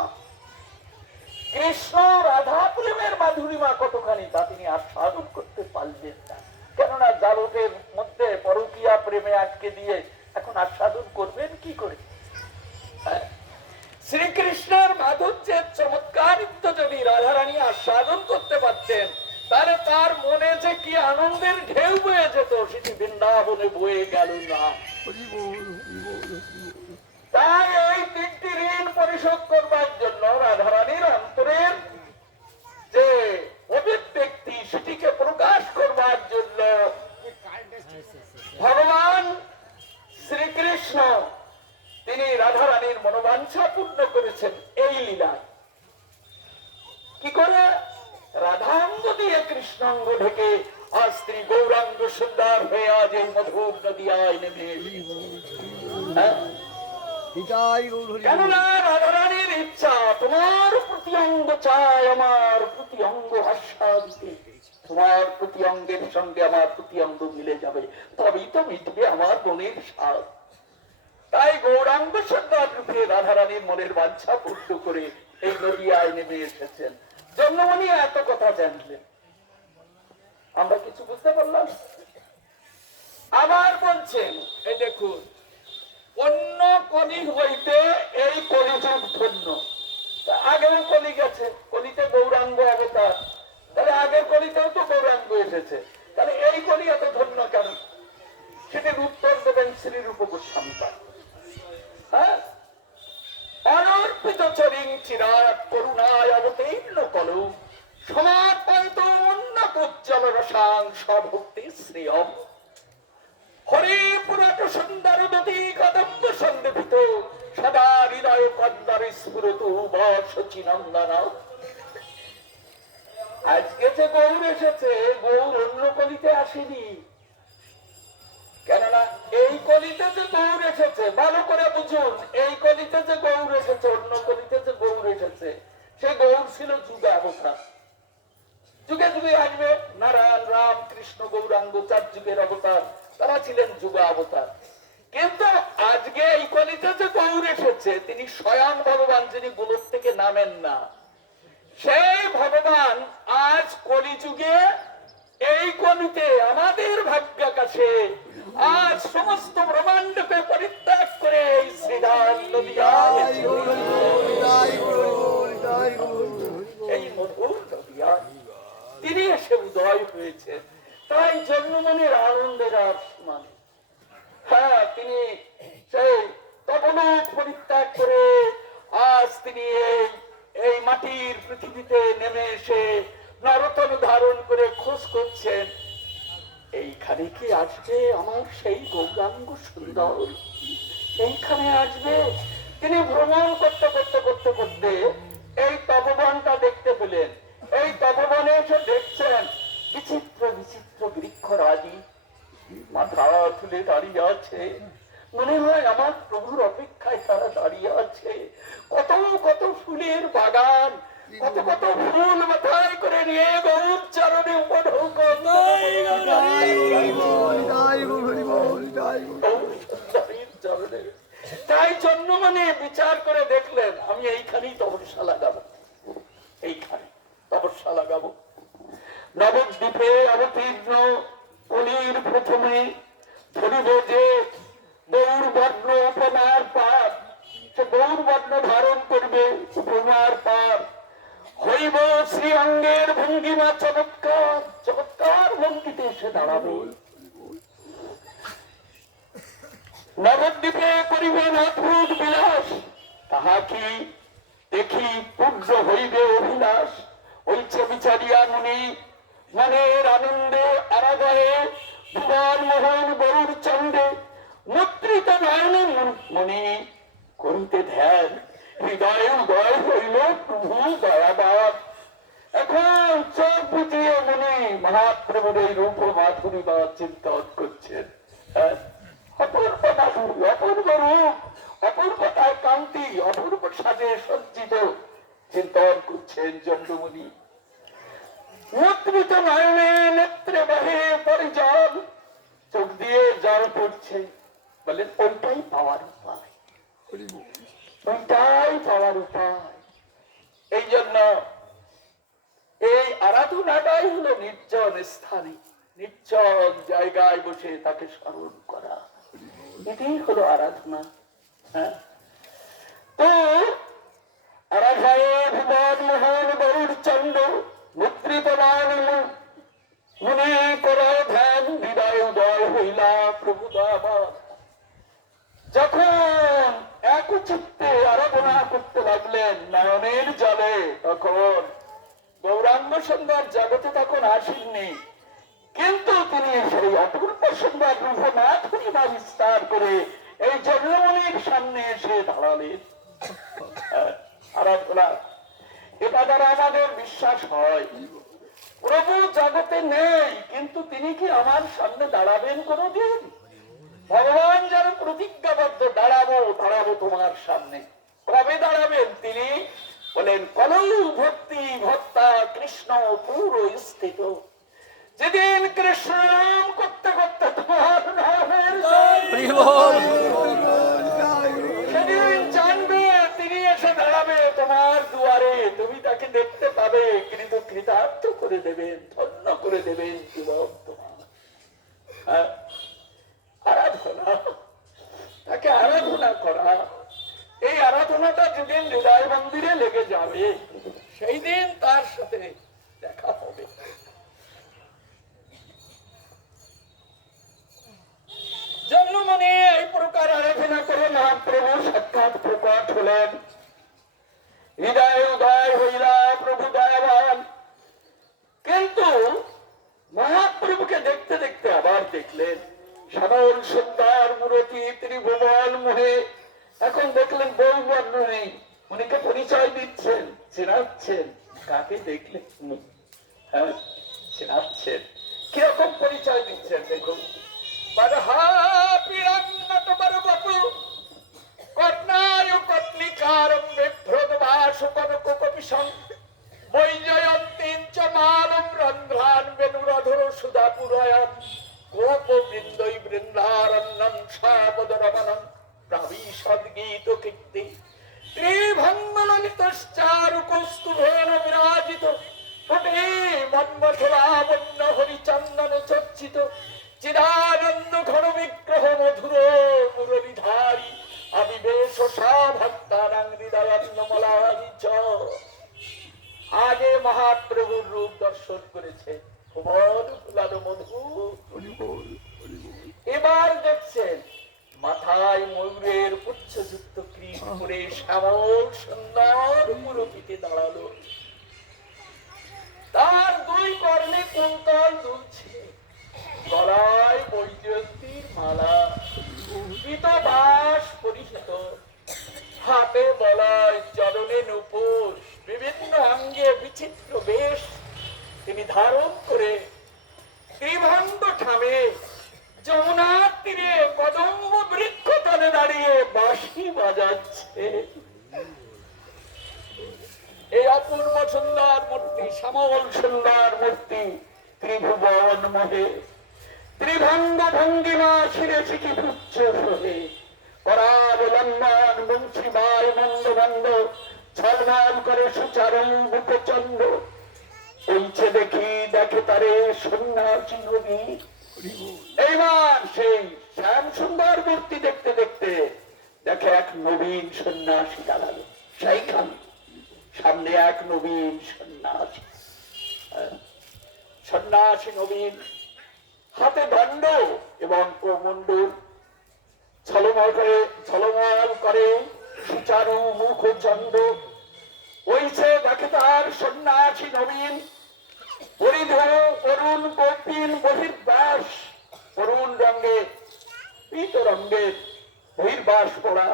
কৃষ্ণ রাধা প্রেমের মাধুরিমা কতখানি তা তিনি আস্বাদন করতে পারলেন না। কেননা জগতের মধ্যে পরকীয়া প্রেমে আটকে দিয়ে এখন আস্বাদন করবেন কি করে? শ্রীকৃষ্ণের মাধুর্যের চমৎকারিত্ব যদি রাধারানী আস্বাদন করতে পারতেন, তাহলে তার মনে যে কি আনন্দের ঢেউ বয়ে যেত, সেটি বৃন্দাবনে বয়ে গেল না। তাই এই ৩টি ঋণ পরিশোধ করবার জন্য রাধারানীর অন্তরের যে অভিব্যক্তি সেটিকে প্রকাশ করবার জন্য ভগবান শ্রীকৃষ্ণ তিনি রাধারানীর মনোবাঞ্ছা পূর্ণ করেছেন এই লীলায়। কি করে? রাধাঙ্গ দিয়ে কৃষ্ণাঙ্গ ঢেকে আজ স্ত্রী গৌরাঙ্গ সুন্দর হয়ে আজ এই মধুর নদিয়ায় নেমে কেননা রাধারানীর ইচ্ছা তোমার প্রতি অঙ্গ চায়, আমার প্রতি অঙ্গ আস্বাদিতে, তোমার প্রতি অঙ্গের সঙ্গে আমার প্রতি অঙ্গ মিলে যাবে, তবেই তো মিটবে আমার মনের স্বাদ। তাই গৌরাঙ্গ সুন্দর রূপে রাধারানীর মনের বাঞ্ছা পূর্ণ করে এই নদিয়ায় নেমে এসেছেন। জন্মমণি এত কথা জানলেন, আমরা কিছু বুঝতে পারলাম। আবার বলছেন, এই দেখুন, অন্য কলি হইতে এই কলিযুগ ধন্য। আগেও কলি গেছে, কলিতে গৌরাঙ্গ অবতার, তাহলে আগের কলিতেও তো গৌরাঙ্গ এসেছে, তাহলে এই কলি এত ধন্য কেন? সেটির উত্তর দেবেন শ্রীরূপ গোস্বামী পাদ। হ্যাঁ, অনর্পিত চরিং চিরাত করুণায় অবতীর্ণ কলু সমাপন্ত উন্নতোজ্জ্বল রসাং স্বভক্তি শ্রেয়ম হরে পুরাট সুন্দর দতি কদম্ব সন্দেহিত সদা হৃদয় কন্দর স্ফুরত বর্ষচি নন্দন। আজকে যে গৌর এসেছে, গৌর অন্য কলিতে আসেনি। কেননা এই কলিতে যে গৌর এসেছে, ভালো করে বুঝুন, এই কলিতে যে গৌর এসেছে, অন্য কলিতে যে গৌর এসেছে, সে গৌর ছিল যুগে অবতার। যুগে যুগে আসবে নারায়ণ, রাম, কৃষ্ণ, গৌরাঙ্গ, চার যুগের অবতার, তারা ছিলেন যুগ অবতার। কিন্তু আজকে এই কলিতে যে গৌর এসেছে, তিনি স্বয়ং ভগবান, যিনি গোলক থেকে নামেন না। সেই ভগবান আজ কলিযুগে এই কলিতে আমাদের ভাগ্যাকাশে আজ সমস্ত ব্রহ্মাণ্ডকে পরিত্যাগ করে এই সিদ্ধান্ত এই মধুর নদিয়ায় তিনি এসে উদয় হয়েছে। তাই জন্মমনের আনন্দের আর সীমা নেই। হ্যাঁ, তিনি সেই তপলোক পরিত্যাগ করে আজ তিনি এই মাটির পৃথিবীতে নেমে এসে নরতন ধারণ করে খোঁজ করছেন, এইখানে কি আসবে আমার সেই গৌরাঙ্গ সুন্দর? এইখানে আসবে? তিনি ভ্রমণ করতে করতে করতে করতে এই তপবনটা দেখতে পেলেন। এই তপবনে এসে দেখছেন বিচিত্র বিচিত্র বৃক্ষরাজি মাথা তুলে দাঁড়িয়ে আছে। মনে হয় আমার প্রভুর অপেক্ষায় তারা দাঁড়িয়ে আছে। কত কত ফুলের বাগান, কত কত ফুল মাথায় করে নিয়ে গৌর চরণে চরণে। তাই জন্য মানে বিচার করে দেখলেন, আমি এইখানেই তপস্যা লাগাবো, এইখানে তপস্যা লাগাবো। নবদ্বীপে অবতীর্ণ কলির প্রথমে ধরিব যে গৌরবর্ণ উপমার পাপ, সে গৌরবর্ণ ধারণ করবে উপমার পাপ। হইব শ্রী অঙ্গের ভঙ্গিমা চমৎকার, চমৎকার ভঙ্গিতে এসে দাঁড়াবে। নবদ্বীপে করিবেন অদ্ভুত বিলাস, তাহা কি দেখি পূর্ণ হইবে অভিলাষ। ওইছে বিচারিয়া মুনি মনের আনন্দে আরাগয়ে ভুবন মোহন গরুর চন্দ্রে মুদ্রিত নয়নে মনি করিতে ধ্যান হৃদয়ে উদয় হইল প্রভু দয়াবাদ। এখন চোখ বুঝিয়ে মনে মহাপ্রভুর এই রূপ মাধুরী বা চিন্তন করছেন। অপূর্ব মাধুরী, অপূর্ব রূপ, অপূর্বতার কান্তি, অপূর্ব সাজে সজ্জিত চিন্তন করছেন চন্দ্রমণি। মুদ্রিত নয়নে নেত্রে বহে পরিজল, চোখ দিয়ে জল পড়ছে। বলেন ওইটাই পাওয়ার উপায়, ওইটাই পাওয়ার উপায়। এই জন্য এই আরাধনাটাই হলো নির্জন স্থানে, নির্জন জায়গায় বসে তাকে স্মরণ করা, এটাই হলো আরাধনা। হ্যাঁ, তো আরাধায়ে ভুবন মোহন গরুর চন্দ্র মুদ্রিত মনে করে ধ্যান হৃদয় উদয় হইলা প্রভু দয়াবাদ। যখন একচিত্তে আরাধনা করতে লাগলেন নয়নের জলে, তখন গৌরাঙ্গ সুন্দর জগতে তখন আসেননি, কিন্তু তিনি সেই অপূর্ব সুন্দর রূপ মাধুরীমা বিস্তার করে এই জন্মমণির সামনে এসে দাঁড়ালেন। আরাধনা, এটা দ্বারা আমাদের বিশ্বাস হয় প্রভু জগতে নেই, কিন্তু তিনি কি আমার সামনে দাঁড়াবেন কোনদিন? ভগবান যেন প্রতিজ্ঞাবদ্ধ, দাঁড়াবো দাঁড়াবো তোমার সামনে। কবে দাঁড়াবেন তিনি? বলেন কলৌ ভক্তি ভক্তা কৃষ্ণ পুর স্থিত। যেদিন কৃষ্ণ নাম করতে করতে তোমার নামের সেদিন জানবে তিনি এসে দাঁড়াবে তোমার দুয়ারে, তুমি তাকে দেখতে পাবে, কিন্তু কৃতার্থ করে দেবেন, ধন্য করে দেবেন যুবক তোমার। হ্যাঁ, আরাধনা, তাকে আরাধনা করা, এই আরাধনাটা যেদিন হৃদয় মন্দিরে লেগে যাবে সেই দিন তার সাথে দেখা হবে। জন্য মনে এই প্রকার আরাধনা করে মহাপ্রভু সাক্ষাৎ প্রকট হলেন। হৃদয় উদয় হইলা প্রভু দয়াবান। কিন্তু মহাপ্রভুকে দেখতে দেখতে আবার দেখলেন শ্যামল সুন্দর মূরতি ত্রিভুবন মোহে। এখন দেখলেন বউ বর্ণ নেই, উনিকে পরিচয় দিচ্ছেন, চেনাচ্ছেন। কাকে দেখলেন? হ্যাঁ, চেনাচ্ছেন। কিরকম পরিচয় দিচ্ছেন দেখুন। বিরাজিত মন্মথলাবণ্য হরিচন্দন চর্চিত চিদানন্দ ঘন বিগ্রহ মধুর মুরলীধারী আবিবেশ ভক্তানাং হৃদয়ান্নমলানি চ। আগে মহাপ্রভুর রূপ দর্শন করেছে, এবার দেখছেন মাথায় ময়ূরের পুচ্ছযুক্ত ক্রীট করে শ্যামল সুন্দর মূরতিতে দাঁড়ালো। তার দুই কর্ণে কুন্তল দুলছে, গলায় বৈজয়ন্তীর মালা, পীতবাস পরিহিত, হাতে বলয়, চরণে নূপুর, বিভিন্ন অঙ্গে বিচিত্র বেশ তিনি ধারণ করে ত্রিভঙ্গ ঠামে যমুনার তীরে কদম্ব বৃক্ষ তলে দাঁড়িয়ে বাঁশি বাজাচ্ছে। এই অপূর্ব সুন্দর মূর্তি, শ্যামল সুন্দর মূর্তি ত্রিভুবন মোহে। ত্রিভঙ্গ ভঙ্গিমা শিরে শিখি পুচ্ছ সোহে, করাবলম্বন বংশীবায় মন্দ মন্দ, ছলমল করে সুচারু মুখে চন্দ্র। ওইছে দেখি দেখে তারে সন্ন্যাসী নবী। এইবার সেই শ্যাম সুন্দর মূর্তি দেখতে দেখতে দেখে এক নবীন সন্ন্যাসী দাঁড়ালো সেইখানে। সামনে এক নবীন সন্ন্যাসী, সন্ন্যাসী নবীন, হাতে দণ্ড এবং প্রমণ্ডল, ঝলমল করে সুচারু মুখ চন্দ্র। ওইছে দেখে তার সন্ন্যাসী নবীন, পরিধেয় অরুণ কৌপিন বহির্বাস, অরুণ রঙে পীত রঙের বহির্বাস পড়া,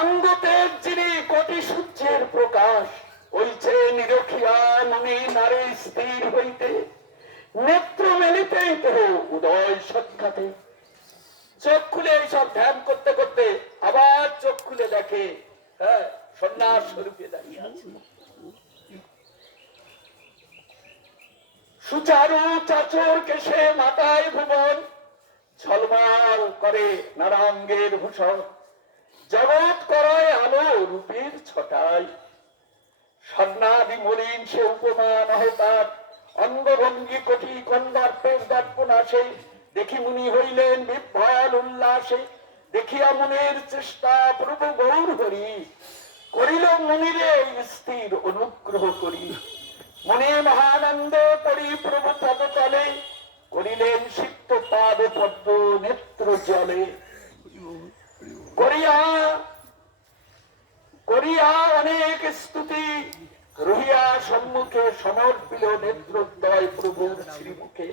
অঙ্গতে যিনি কোটি সূর্যের প্রকাশ। ওইছে নিরখিয়া মনে নারী স্থির হইতে, নেত্র মেলিতেই তো উদয় সাক্ষাতে। চোখ খুলে এইসব ধ্যান করতে করতে আবার চোখ খুলে দেখে, হ্যাঁ, সন্ন্যাস স্বরূপে দাঁড়িয়ে আছে। সুচারু চাচর কেশে মাথায় ভুবন, ঝলমল করে নারাঙ্গের ভূষণ, জগৎ করায় আলো রূপের ছটায়। স্বর্ণাদি মলিন সে উপমা নহে তার, অঙ্গভঙ্গি কোটি কন্দর্পের দর্পণ আসে। দেখি মুনি হইলেন বিভ্বল উল্লাসে, দেখিয়া মনের চেষ্টা প্রভু গৌর হরি। করিল মুনিরে স্থির অনুগ্রহ করি, মনে মহানন্দে পড়ি প্রভু পদতলে। করিলেন সিক্ত পাদ পদ্ম নেত্র জলে, করিয়া অনেক স্তুতি, রহিয়া সম্মুখে সমর্পিল নেত্রোদয় প্রভুর শ্রীমুখে।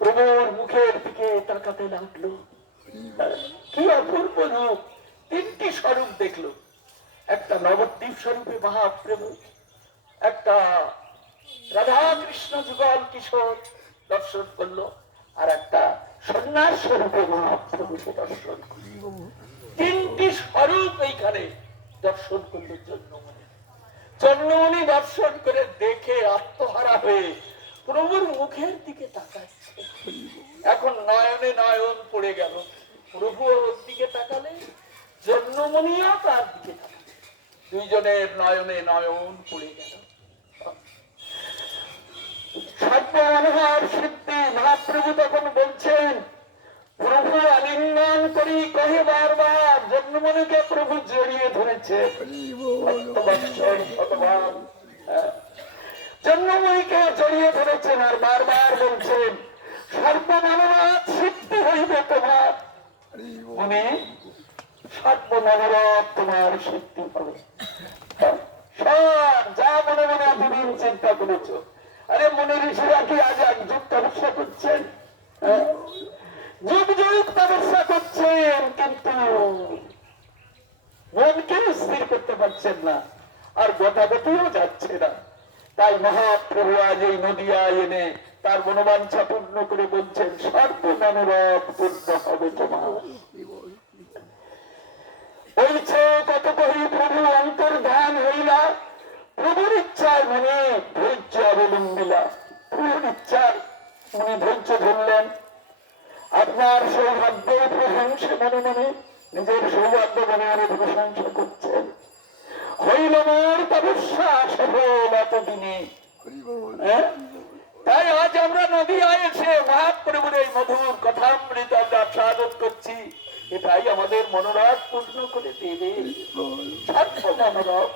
প্রভুর মুখের দিকে তাকাতে লাগলো, কি অপূর্ব রূপ! তিনটি স্বরূপ দেখলো। একটা নবদ্বীপ স্বরূপে মহাপ্রভু, একটা রাধা কৃষ্ণ যুগল কিশোর দর্শন করলো, আর একটা সন্ন্যাস স্বরূপে মহাপ্রভুকে দর্শন করল। তিনটি স্বরূপ এইখানে দর্শন করলো জন্মমণি। জন্মমণি দর্শন করে দেখে আত্মহারা হয়ে প্রভুর মুখের দিকে তাকাচ্ছে। এখন নয়নে নয়ন পড়ে গেল। প্রভু ওর দিকে তাকালে, জন্মমণিও তার দিকে তাকালে, দুইজনের নয়নে নয়ন পড়ে গেল। সর্বমনোহর সিদ্ধি মহাপ্রভু তখন বলছেন, প্রভু আলিঙ্গন করি কহে বারবার, জন্মমণিকে প্রভু জড়িয়ে ধরেছে জন্মময়ীকে জড়িয়ে ধরেছেন আর বারবার বলছেন, সর্বমনোরথ সিদ্ধি হইবে তোমার, মানে সর্বমনোরথ তোমার সিদ্ধি হবে। সব যা মনে মনে এতদিন চিন্তা করেছ, আরে মনে ঋষিরা কি আজ এক যুগ তপস্যা করছেন, যুগ যুগ তপস্যা করছেন, কিন্তু মনকে স্থির করতে পারছেন না, আর গতাগতিও যাচ্ছে না। তাই মহাপ্রভু আজ এই নদিয়ায় এনে তার মনোবাঞ্ছা পূর্ণ করে বলছেন, সর্বমনোরথ পূর্ণ হবে তোমার। বলছে কত কহি প্রভু অন্তর্ধান হইলা, প্রভুর ইচ্ছায় মনে ধৈর্য অবলম্বিলা। প্রভুর ইচ্ছায় উনি ধৈর্য ধরলেন। আপনার সৌভাগ্যের প্রশংসা মনে মনে, নিজের সৌভাগ্য মনে মনে প্রশংসা করছেন। হইল মোর তপস্যা সফল এতদিনে। তাই আজ আমরা নদিয়ায় এসে মহাপ্রভুর এই মধুর কথামৃত আমরা স্বাগত করছি। এটাই আমাদের মনোরথ পূর্ণ করে দেবে, মনোরথ।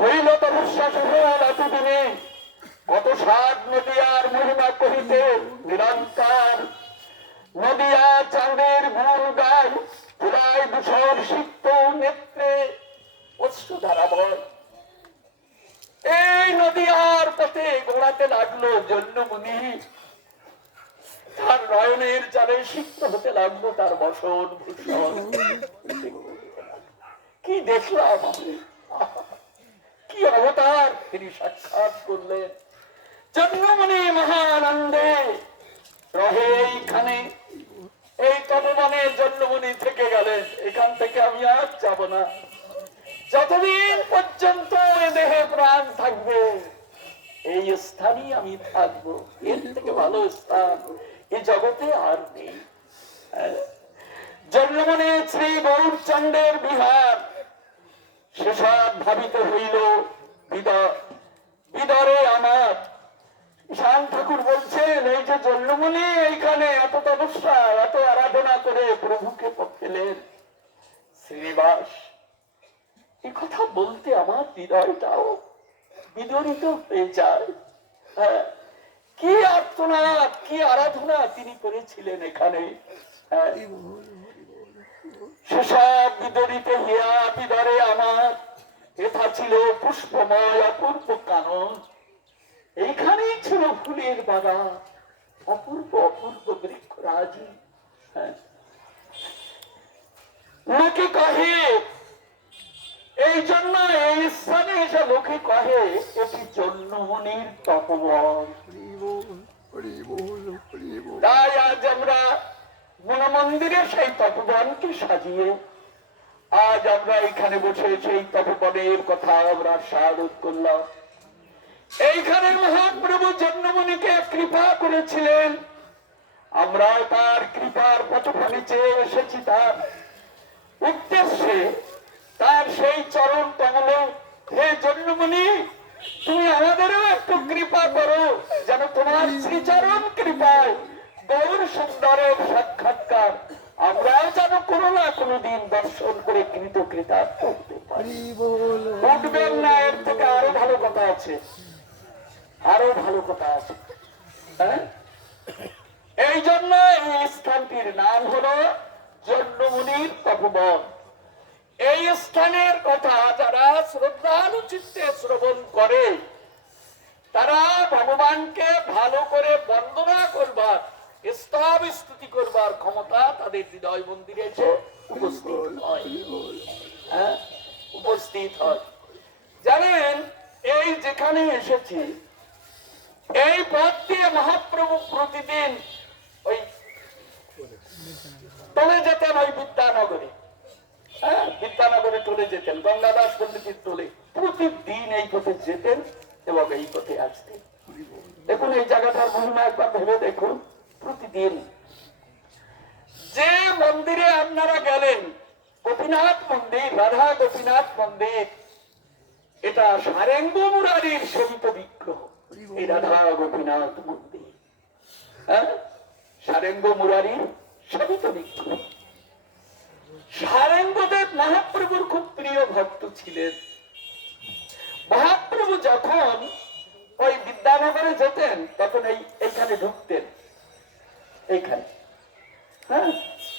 হইল তপস্যা সফল এতদিনে, কত সাত নদিয়ার মহিমা কহিতে নিরন্তর। নদিয়া চাঁদের গুণ গায়, তুলায় দূষণ সিক্ত নেত্রে অশ্রুধারা বয়। এই নদিয়ার পথে গোড়াতে লাগলো জন্মমুনি, তার নয়নের জালে সিক্ত হতে লাগলো তার বসন ভূষণ। কি দেখলাম আমি, কি অবতার তিনি সাক্ষাৎ করলেন। জন্মমুনি মহানন্দে রহে এইখানে, এই তপবনে জন্মমুনি থেকে গেলেন। এখান থেকে আমি আর যাব না, যতদিন পর্যন্ত এ দেহে প্রাণ থাকবে এই স্থানই আমি থাকবো। এর থেকে ভালো স্থান এই জগতে আর নেই। জন্মমুনি শ্রী গৌরচন্দ্রের বিহার সেসব ভাবিত হইল বিদরে আমার। ঈশান ঠাকুর বলছেন, এই যে জন্মমুনি এইখানে এত তপস্যা এত আরাধনা করে প্রভুকে পেলেন শ্রীনিবাস, এই কথা বলতে আমার হৃদয়টাও বিদরিত হয়ে যায়। কি আর্তনাদ, কি আরাধনা তিনি করেছিলেন এখানে। সেসব বিদরিত হিয়া বিদরে আমার, এটা ছিল পুষ্পময় অপূর্ব কানন। এইখানেই ছিল ফুলের বাগান, অপূর্ব অপূর্ব বৃক্ষরাজি। লোকে কহে, এই জন্য এই স্থানে এসে লোকে কহে এটি জন্মমুনির তপবন। তাই আজ আমরা মনমন্দিরে সেই তপবনকে সাজিয়ে আজ আমরা এখানে বসে সেই তপবনের কথা আমরা স্বাগত করলাম। এইখানে মহাপ্রভু জন্মমুনিকে কৃপা করেছিলেন, আমরাও তার কৃপার পথখানি চেয়ে এসেছি তার উদ্দেশ্যে। তার সেই চরণ কমলে, হে জন্মমুনি তুমি আমাদেরও একটু কৃপা করো, যেন তোমার শ্রীচরণ কৃপায় গৌর সুন্দরের সাক্ষাৎকার আমরাও যেন কোনো না কোনো দিন দর্শন করে কৃতকৃতার্থ হতে পারি। উঠবেন না, এর থেকে আরো ভালো কথা আছে, আরো ভালো কথা আছে। এই জন্য এই স্থানটির নাম হলো জন্মমুনির তপবন। এই স্থানের কথা যারা শ্রদ্ধানুচিত্তে শ্রবণ করে তারা ভগবানকে ভালো করে বন্দনা করবার, স্তব স্তুতি করবার ক্ষমতা তাদের হৃদয় মন্দিরে এসে উপস্থিত হয়। জানেন, এই যেখানে এসেছি এই পথ দিয়ে মহাপ্রভু প্রতিদিন ওই চলে যেতেন, ওই বিদ্যানগরে। বিদ্যানগরে চলে যেতেন, গঙ্গাদাস পণ্ডিতের তোলে প্রতিদিন এই পথে যেতেন এবং এই পথে আসতেন। দেখুন এই জায়গাটার মহিমা একবার ভেবে দেখুন। প্রতিদিন যে মন্দিরে আপনারা গেলেন, গোপীনাথ মন্দির, রাধা গোপীনাথ মন্দির, এটা সারেঙ্গ মুরারির শোভিত বিগ্রহ, এই রাধা গোপীনাথ মন্দির। হ্যাঁ, সারেঙ্গ মুরারির শোভিত বিগ্রহ। সারেঙ্গদেব মহাপ্রভুর খুব প্রিয় ভক্ত ছিলেন। মহাপ্রভু যখন ওই বিদ্যানগরে যেতেন তখন এইখানে ঢুকতেন, এইখানে। হ্যাঁ,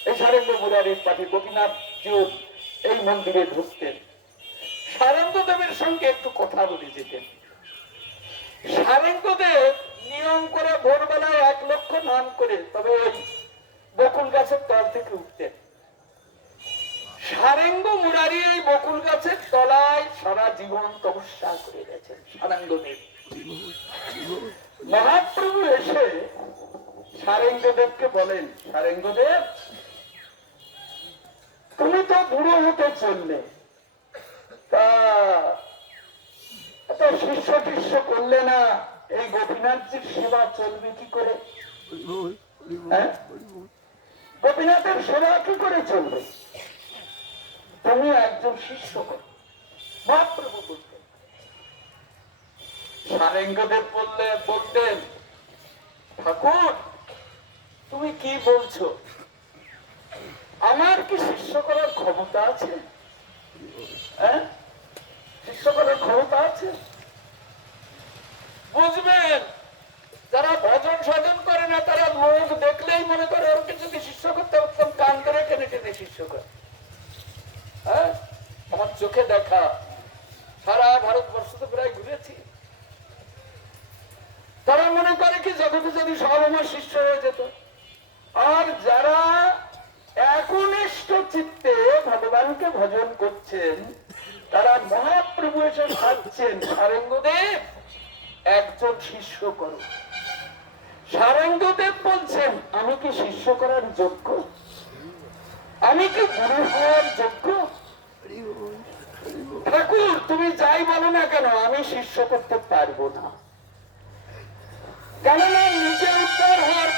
এই সারেঙ্গ মুরারির পাঠে গোপীনাথ জিউ এই মন্দিরে ঢুকতেন। সারেঙ্গদেবের সঙ্গে একটু কথা বলে যেতেন। সারেঙ্গদেব নিয়ম করে ভোরবেলায় 1 লক্ষ নাম করে তবে ওই বকুল গাছের তল থেকে উঠতেন। সারেঙ্গ মুরারি এই বকুল গাছের তলায় সারা জীবন তপস্যা করে গেছেন সারেঙ্গদেব। মহাপ্রভু এসে সারেঙ্গদেবকে বলেন, সারেঙ্গদেব তুমি তো বুড়ো হতে চললে, তা এত শিষ্য টিষ্য করলে না, এই গোপীনাথজির সেবা চলবে কি করে? হ্যাঁ, গোপীনাথের সেবা কি করে চলবে? তুমি একজন শিষ্য কর। মহাপ্রভু বলতেন। সারেঙ্গদেব বলতেন, ঠাকুর তুমি কি বলছো? আমার কি শিষ্য করার ক্ষমতা আছে? হ্যাঁ, শিষ্য করার ক্ষমতা আছে? বুঝবেন, যারা ভজন সাধন করে না তারা লোক দেখলেই মনে করে ওকে যদি শিষ্য করতে পারতাম কান করে টেনে টেনে শিষ্য করে। হ্যাঁ, আমার চোখে দেখা, সারা ভারতবর্ষ তো প্রায় ঘুরেছি। তারা মনে করে কি জগতে যদি সব আমার শিষ্য হয়ে যেত। আর যারা একনিষ্ঠ চিত্তে ভগবানকে ভজন করছেন তারা মহাপ্রভু এসে ভাবছেন, সারেঙ্গদেব একজন শিষ্য করো। সারেঙ্গদেব বলছেন, আমি কি শিষ্য করার যোগ্য? আমি কি গুরু হওয়ার যোগ্য? ঠাকুর তুমি যাই বলো না কেন, আমি শিষ্য করতে পারবো না। কেননা নিজে উদ্ধার হওয়ার